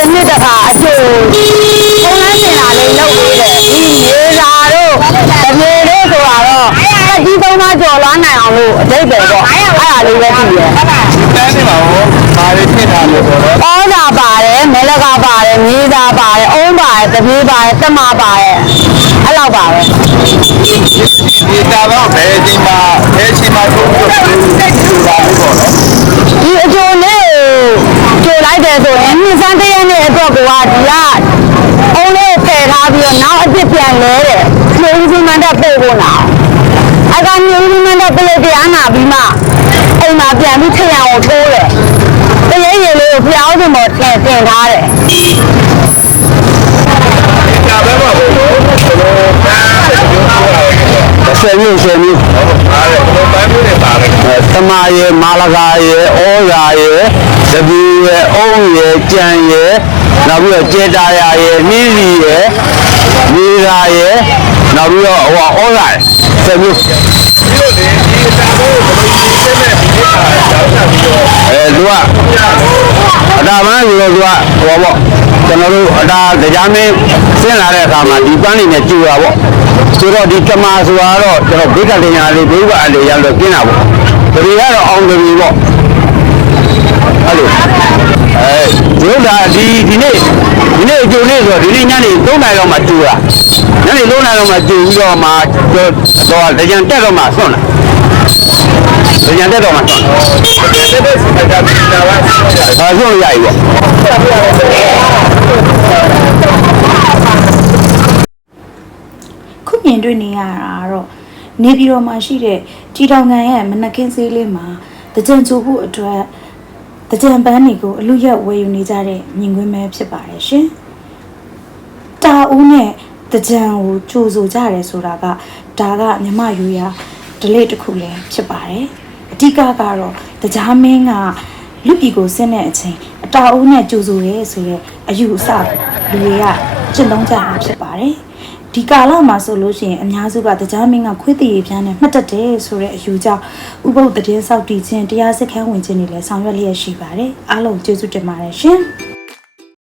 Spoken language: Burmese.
တစ်နှစ်တစ်ခါအကျိုးပုံလန်းစင်လာလေးလုပ်ပေးတယ်ဒီနေစာတို့တပြေတို့ဆိုတာတော့တက်ကြီးသုံးပါကြော်လွားနိုင်အောင်လို့အတိတ်ပဲပေါ့အဲ့ဒါလေးပဲကြည့်ရတန်းနေပါဦးဘာတွေဖြစ်တာလဲဆိုတော့ဩဇာပါတယ်မဲလကပါတယ်မြေးသားပါတယ်အုံးပါတယ်တပြေးပါတယ်တက်မပါတယ်အဲ့လောက်ပါပဲဒီတာတော့ဘယ်အချိန်မှာဘယ်အချိန်မှာဆုံးဖြတ်ပြီးယူတာ ဒီကအုံးလေးဖယ်ထားပြီးတော့နောက်အစ်စ်ပြန်လဲတယ်မျိုးဦးစင်းမန်တက်ပို့ဖို့နာအကမျိုးဦးစင်းမန်တက်ပလေတရားနာပြီးမှအိမ်မှာပြန်ပြီးထရံကိုထိုးတယ်တရေရေလေးကိုဖျောင်းစင်ပေါ်တင်တင်ထားတယ်ဒီတာပဲပေါ့ဘယ်လိုပန်းဆက်ကြိုးထားတာလဲဆယ်မျိုးဆယ်မျိုးဟာလေဘယ်လိုပန်းမျိုးတွေပါလဲတမရေမာလကာရေဩရာရေ တပီရေအုံးရေကြံရေနောက်ပြီးတော့ကျေတာယာရေနှင်းစီရေမြေရာရေနောက်ပြီးတော့ဟိုဩရာဆယ်မျိုးဒီလိုလေဒီတာတော့ဘယ်လိုဒီစက်နဲ့ဒီတာရောက်တာပြီးတော့အဲသူကအတားမန်းဆိုတော့သူကဟိုပေါ့ကျွန်တော်တို့အတားတရားမင်းဆင်းလာတဲ့အခါမှာဒီပန်းလေးနဲ့ကြူတာပေါ့ဆိုတော့ဒီကမာဆိုတာတော့ကျွန်တော်ဘိက္ခတင်ညာလေးဘိဗအလေးရလို့ကျင်းတာပေါ့ဒီကတော့အောင်တယ်ပြီပေါ့ အဲ့လိုအဲဒီဥစ္စာဒီဒီနေ့ဒီနေ့အကျိုးနေ့ဆိုတော့ဒီနေ့ညနေ3နာရီလောက်မှကျူတာညနေ3နာရီလောက်မှကျူပြီးတော့မှတော့တော့တကြံတက်တော့မှဆွန့်လာတကြံတက်တော့မှဆွန့်လာဒီတဲ့စကားဒီတာပါဆက်ကြဒါဆိုရပြီပေါ့ခုမြင်တွေ့နေရတာကတော့နေပြည်တော်မှာရှိတဲ့ကြည်တောင်ငံရဲ့မနက်ခင်းဈေးလေးမှာတကြံချိုဖို့အတွက် တကြံပန်းတွေကိုအလူရက်ဝယ်ယူနေကြတဲ့မြင်ကွင်းပဲဖြစ်ပါတယ်ရှင်။တာဦးနဲ့တကြံကိုကြိုဆိုကြတယ်ဆိုတာကဒါကမြမယူရဒလေးတစ်ခုလည်းဖြစ်ပါတယ်။အဓိကကတော့တကြားမင်းကလူပြည်ကိုဆင်းတဲ့အချိန်အတာဦးနဲ့ကြိုဆိုရဲဆိုတဲ့အယူအဆလူတွေကကျင့်သုံးကြတာဖြစ်ပါတယ်။ ဒီကာလမှာဆိုလို့ရှိရင်အများစုကတရားမင်းကခွေးတည်ရပြန်းနဲ့မှတ်တတ်တယ်ဆိုတဲ့အယူကြောင့်ဥပုပ်တည်င်းစောက်တည်ခြင်းတရားစခန်းဝင်ခြင်းတွေလည်းဆောင်ရွက်လျက်ရှိပါတယ်အားလုံးကျေးဇူးတင်ပါတယ်ရှင်